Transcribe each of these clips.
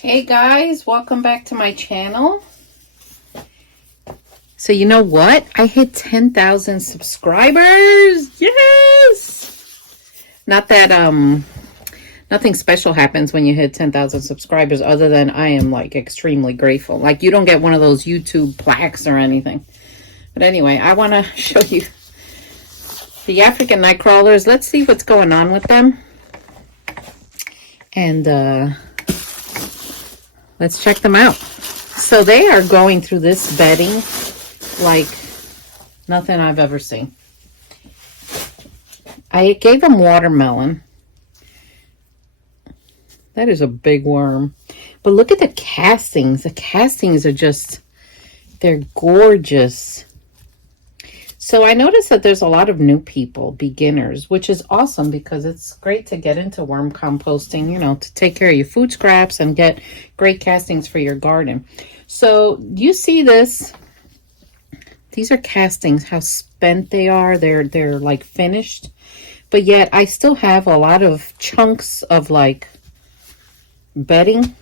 Hey guys, welcome back to my channel. So you know what? I hit 10,000 subscribers. Yes! Not that nothing special happens when you hit 10,000 subscribers other than I am like extremely grateful. Like you don't get one of those YouTube plaques or anything. But anyway, I want to show you the African night crawlers. Let's see what's going on with them. And let's check them out. So they are going through this bedding like nothing I've ever seen. I gave them watermelon. That is a big worm. But look at the castings. The castings are just, they're gorgeous. So I noticed that there's a lot of new people, beginners, which is awesome because it's great to get into worm composting, you know, to take care of your food scraps and get great castings for your garden. So you see this, these are castings, how spent they are. They're like finished, but yet I still have a lot of chunks of like bedding.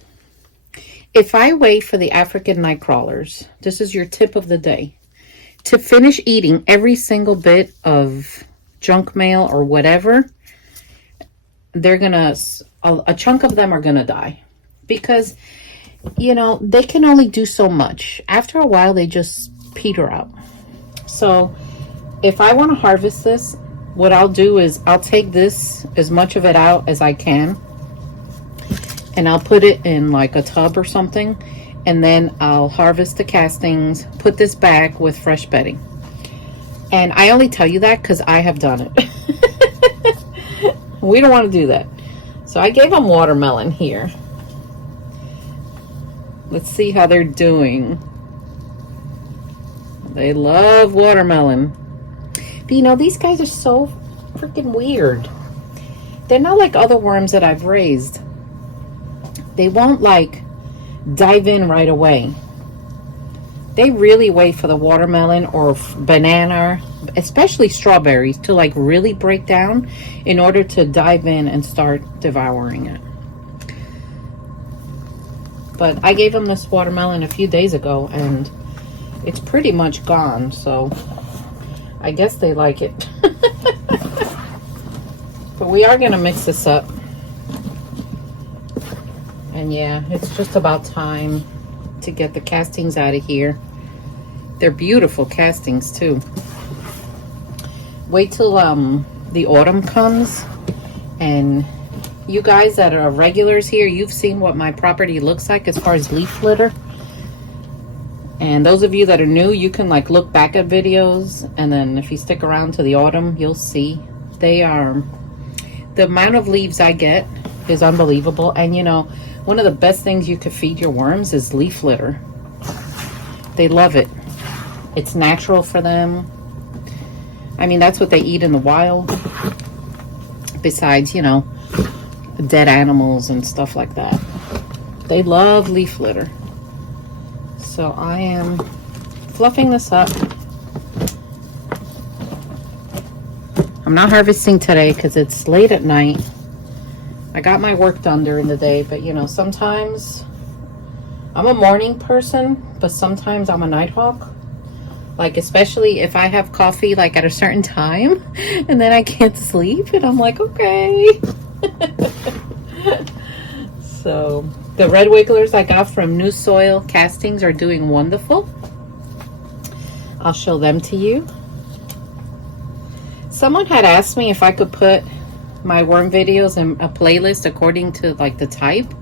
If I wait for the African night crawlers, this is your tip of the day, to finish eating every single bit of junk mail or whatever, they're gonna, a chunk of them are gonna die because, you know, they can only do so much. After a while, they just peter out. So if I want to harvest this, what I'll do is I'll take this, as much of it out as I can, and I'll put it in like a tub or something. And then I'll harvest the castings, put this back with fresh bedding. And I only tell you that because I have done it. We don't want to do that. So I gave them watermelon here. Let's see how they're doing. They love watermelon. But you know, these guys are so freaking weird. They're not like other worms that I've raised. They won't like dive in right away. They really wait for the watermelon or banana, especially strawberries, to like really break down in order to dive in and start devouring it. But I gave them this watermelon a few days ago and it's pretty much gone, so I guess they like it. But we are going to mix this up. And yeah, it's just about time to get the castings out of here. They're beautiful castings too. Wait till the autumn comes, and you guys that are regulars here, you've seen what my property looks like as far as leaf litter. And those of you that are new, you can like look back at videos, and then if you stick around to the autumn, you'll see they are, the amount of leaves I get is unbelievable. And you know, one of the best things you could feed your worms is leaf litter. They love it. It's natural for them. I mean, that's what they eat in the wild. Besides, you know, dead animals and stuff like that. They love leaf litter. So I am fluffing this up. I'm not harvesting today because it's late at night. I got my work done during the day, but you know, sometimes I'm a morning person, but sometimes I'm a night hawk. Like, especially if I have coffee like at a certain time and then I can't sleep and I'm like, okay. So the red wigglers I got from New Soil Castings are doing wonderful. I'll show them to you. Someone had asked me if I could put my worm videos in a playlist according to like the type.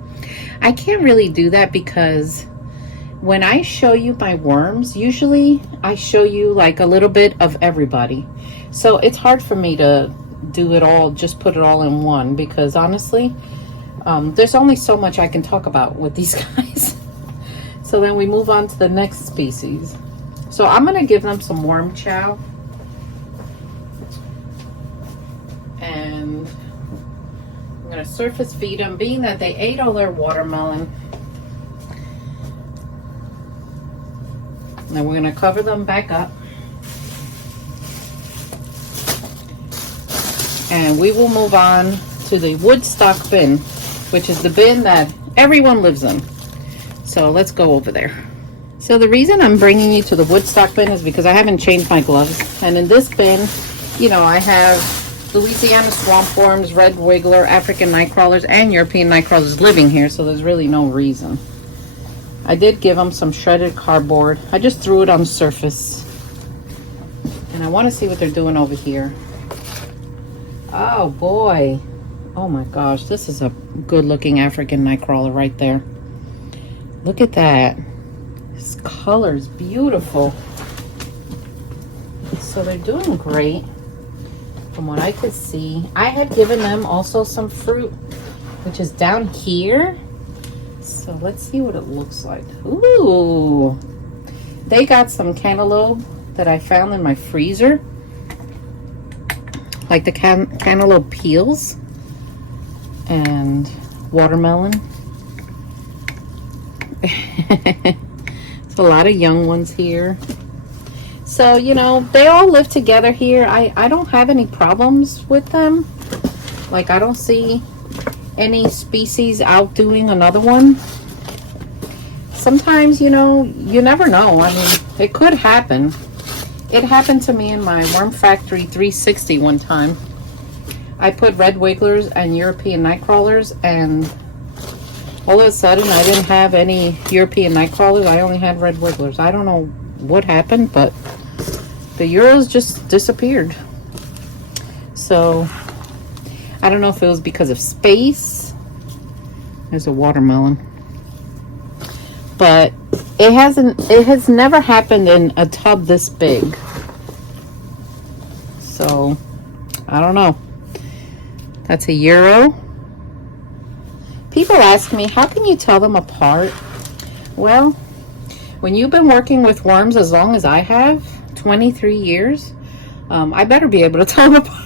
I can't really do that because when I show you my worms, usually I show you like a little bit of everybody. So it's hard for me to do it all, just put it all in one, because honestly, there's only so much I can talk about with these guys. So then we move on to the next species. So I'm going to give them some worm chow. And I'm going to surface feed them, being that they ate all their watermelon. Now we're going to cover them back up. And we will move on to the Woodstock bin, which is the bin that everyone lives in. So let's go over there. So the reason I'm bringing you to the Woodstock bin is because I haven't changed my gloves. And in this bin, you know, I have Louisiana Swamporms, red wiggler, African nightcrawlers, and European nightcrawlers living here. So there's really no reason. I did give them some shredded cardboard. I just threw it on the surface. And I want to see what they're doing over here. Oh boy. Oh my gosh, this is a good looking African nightcrawler right there. Look at that. This color is beautiful. So they're doing great from what I could see. I had given them also some fruit, which is down here. So let's see what it looks like. Ooh. They got some cantaloupe that I found in my freezer. Like the cantaloupe peels. And watermelon. There's a lot of young ones here. So, you know, they all live together here. I don't have any problems with them. Like, I don't see any species outdoing another one. Sometimes, you know, you never know. I mean, it could happen. It happened to me in my Worm Factory 360 one time. I put red wigglers and European nightcrawlers, and all of a sudden I didn't have any European nightcrawlers. I only had red wigglers. I don't know what happened, but the Euros just disappeared. So I don't know if it was because of space. There's a watermelon. But it has never happened in a tub this big. So I don't know. That's a Euro. People ask me, how can you tell them apart? Well, when you've been working with worms as long as I have, 23 years, I better be able to tell them apart.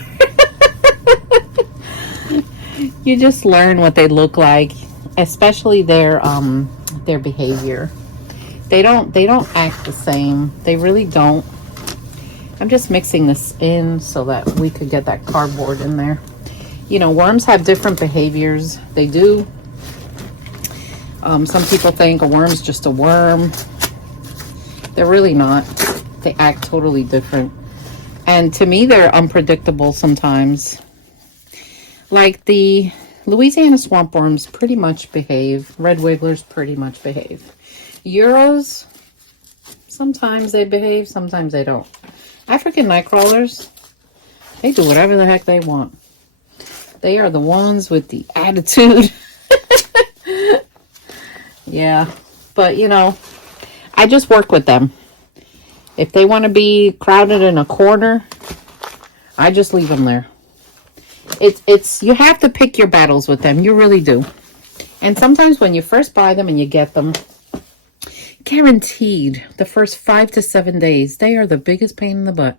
You just learn what they look like, especially their behavior. They don't act the same. They really don't. I'm just mixing this in so that we could get that cardboard in there. You know, worms have different behaviors. They do. Some people think a worm's just a worm. They're really not. They act totally different. And to me, they're unpredictable sometimes. Like the Louisiana Swamporms pretty much behave. Red wigglers pretty much behave. Euros, sometimes they behave, sometimes they don't. African nightcrawlers, they do whatever the heck they want. They are the ones with the attitude. Yeah, but you know, I just work with them. If they want to be crowded in a corner, I just leave them there. It's you have to pick your battles with them. You really do. And sometimes when you first buy them and you get them, guaranteed the first 5 to 7 days, they are the biggest pain in the butt.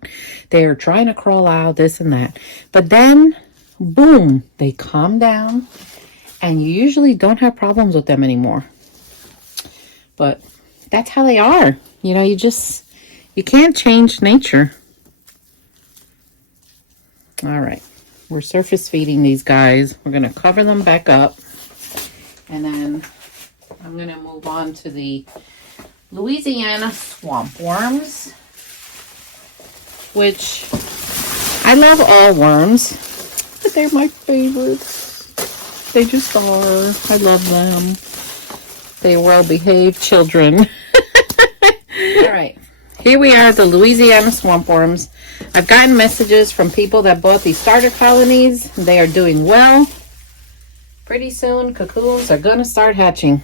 They are trying to crawl out, this and that. But then, boom, they calm down, and you usually don't have problems with them anymore. But that's how they are. You know, you can't change nature. All right. We're surface feeding these guys. We're going to cover them back up. And then I'm going to move on to the Louisiana Swamporms, which I love all worms, but they're my favorites. They just are. I love them. They well-behaved children. All right. Here we are, the Louisiana Swamporms. I've gotten messages from people that bought these starter colonies. They are doing well. Pretty soon, cocoons are going to start hatching.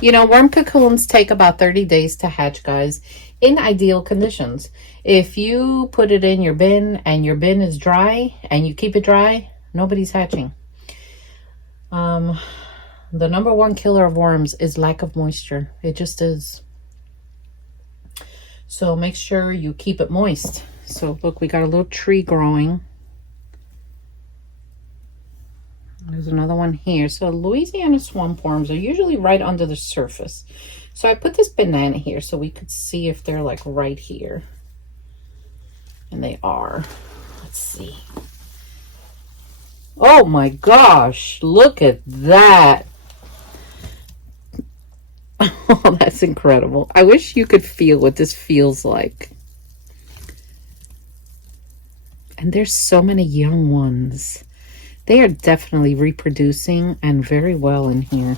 You know, worm cocoons take about 30 days to hatch, guys, in ideal conditions. If you put it in your bin and your bin is dry and you keep it dry, nobody's hatching. The number one killer of worms is lack of moisture. It just is. So make sure you keep it moist. So look, we got a little tree growing. There's another one here. So Louisiana Swamporms are usually right under the surface. So I put this banana here so we could see if they're like right here. And they are. Let's see. Oh my gosh, look at that. It's incredible. I wish you could feel what this feels like. And there's so many young ones. They are definitely reproducing and very well in here.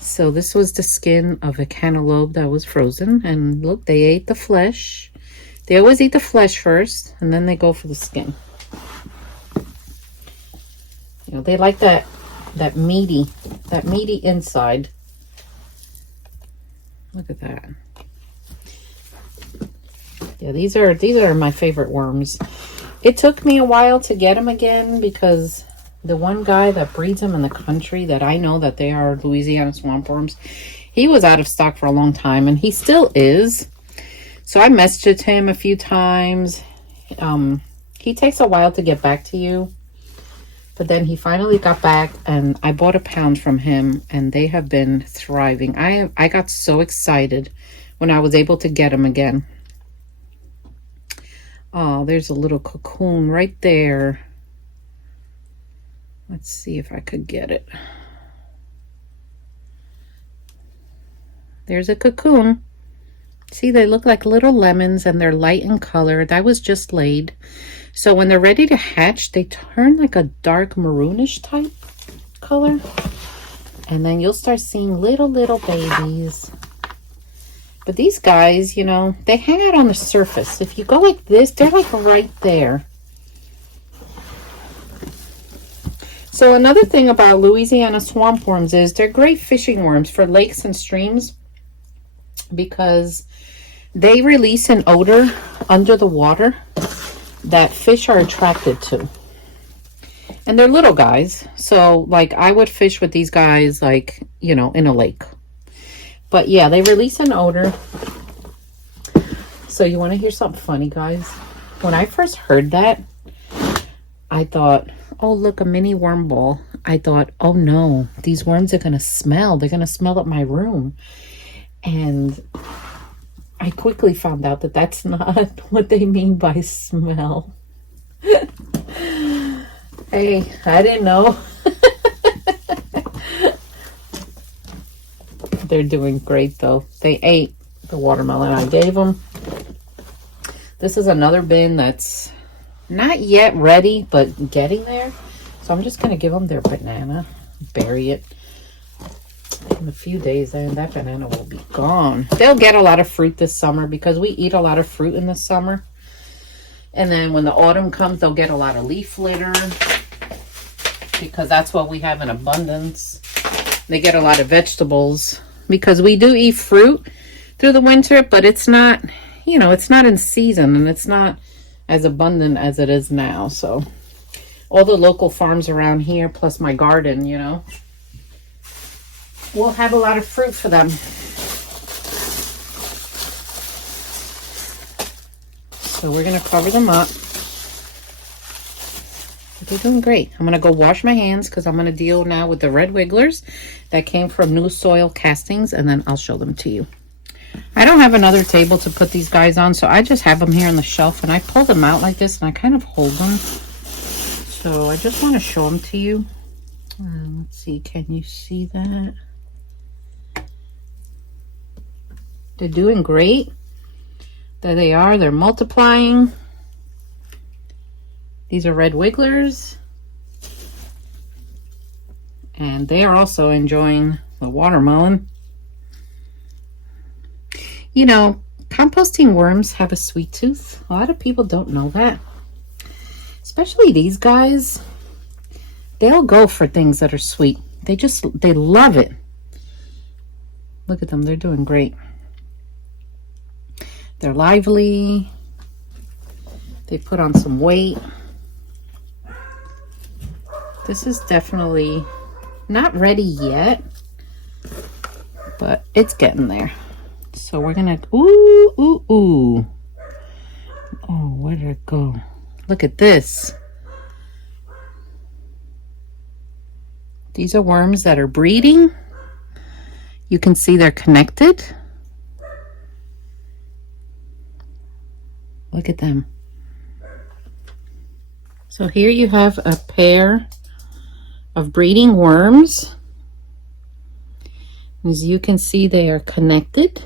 So this was the skin of a cantaloupe that was frozen. And look, they ate the flesh. They always eat the flesh first, and then they go for the skin. You know, they like that meaty inside. Look at that. Yeah, these are my favorite worms. It took me a while to get them again because the one guy that breeds them in the country that I know that they are Louisiana Swamporms, he was out of stock for a long time, and he still is. So I messaged him a few times. He takes a while to get back to you. But then he finally got back, and I bought a pound from him, and they have been thriving. I got so excited when I was able to get them again. Oh, there's a little cocoon right there. Let's see if I could get it. There's a cocoon. See, they look like little lemons, and they're light in color. That was just laid. So when they're ready to hatch, they turn like a dark maroonish type color. And then you'll start seeing little babies. But these guys, you know, they hang out on the surface. If you go like this, they're like right there. So another thing about Louisiana Swamporms is they're great fishing worms for lakes and streams because they release an odor under the water that fish are attracted to. And they're little guys. So, like, I would fish with these guys, like, you know, in a lake. But, yeah, they release an odor. So, you want to hear something funny, guys? When I first heard that, I thought, oh, look, a mini worm ball. I thought, oh, no, these worms are going to smell. They're going to smell up my room. And I quickly found out that that's not what they mean by smell. Hey, I didn't know. They're doing great, though. They ate the watermelon I gave them. This is another bin that's not yet ready, but getting there. So I'm just going to give them their banana, bury it. In a few days, then that banana will be gone. They'll get a lot of fruit this summer because we eat a lot of fruit in the summer. And then when the autumn comes, they'll get a lot of leaf litter because that's what we have in abundance. They get a lot of vegetables because we do eat fruit through the winter, but it's not, you know, it's not in season and it's not as abundant as it is now. So all the local farms around here, plus my garden, you know, we'll have a lot of fruit for them. So we're going to cover them up. But they're doing great. I'm going to go wash my hands because I'm going to deal now with the red wigglers that came from New Soil Castings, and then I'll show them to you. I don't have another table to put these guys on, so I just have them here on the shelf, and I pull them out like this, and I kind of hold them. So I just want to show them to you. Let's see, can you see that? They're doing great. There they are. They're multiplying. These are red wigglers. And they are also enjoying the watermelon. You know, composting worms have a sweet tooth. A lot of people don't know that. Especially these guys. They'll go for things that are sweet. They love it. Look at them. They're doing great. They're lively. They put on some weight. This is definitely not ready yet, but it's getting there. So we're gonna, ooh. Oh, where did it go? Look at this. These are worms that are breeding. You can see they're connected. Look at them. So here you have a pair of breeding worms. As you can see, they are connected.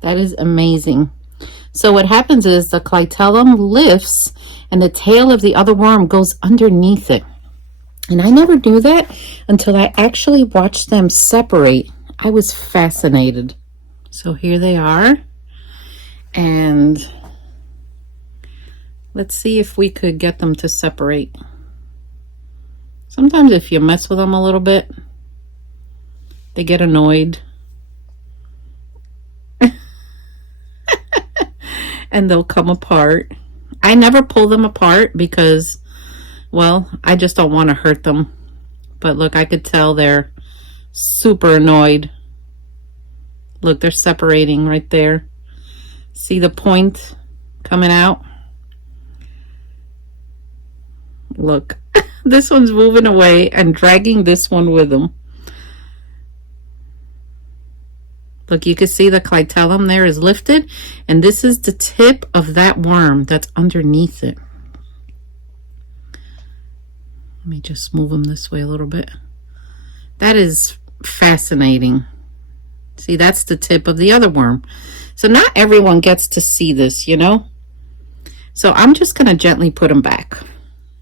That is amazing. So what happens is the clitellum lifts and the tail of the other worm goes underneath it. And I never knew that until I actually watched them separate. I was fascinated. So here they are. And let's see if we could get them to separate. Sometimes if you mess with them a little bit, they get annoyed. And they'll come apart. I never pull them apart because, well, I just don't want to hurt them. But look, I could tell they're super annoyed. Look, they're separating right there. See the point coming out? Look, this one's moving away and dragging this one with them. Look, you can see the clitellum there is lifted, and this is the tip of that worm that's underneath it. Let me just move them this way a little bit. That is fascinating. See, that's the tip of the other worm. So not everyone gets to see this, you know? So I'm just going to gently put them back.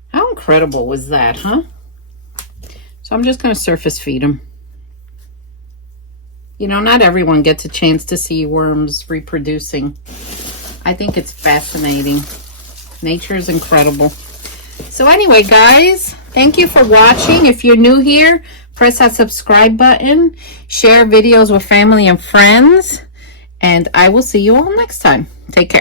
How incredible was that, huh? So I'm just going to surface feed them. You know, not everyone gets a chance to see worms reproducing. I think it's fascinating. Nature is incredible. So anyway, guys, thank you for watching. If you're new here, press that subscribe button. Share videos with family and friends. And I will see you all next time. Take care.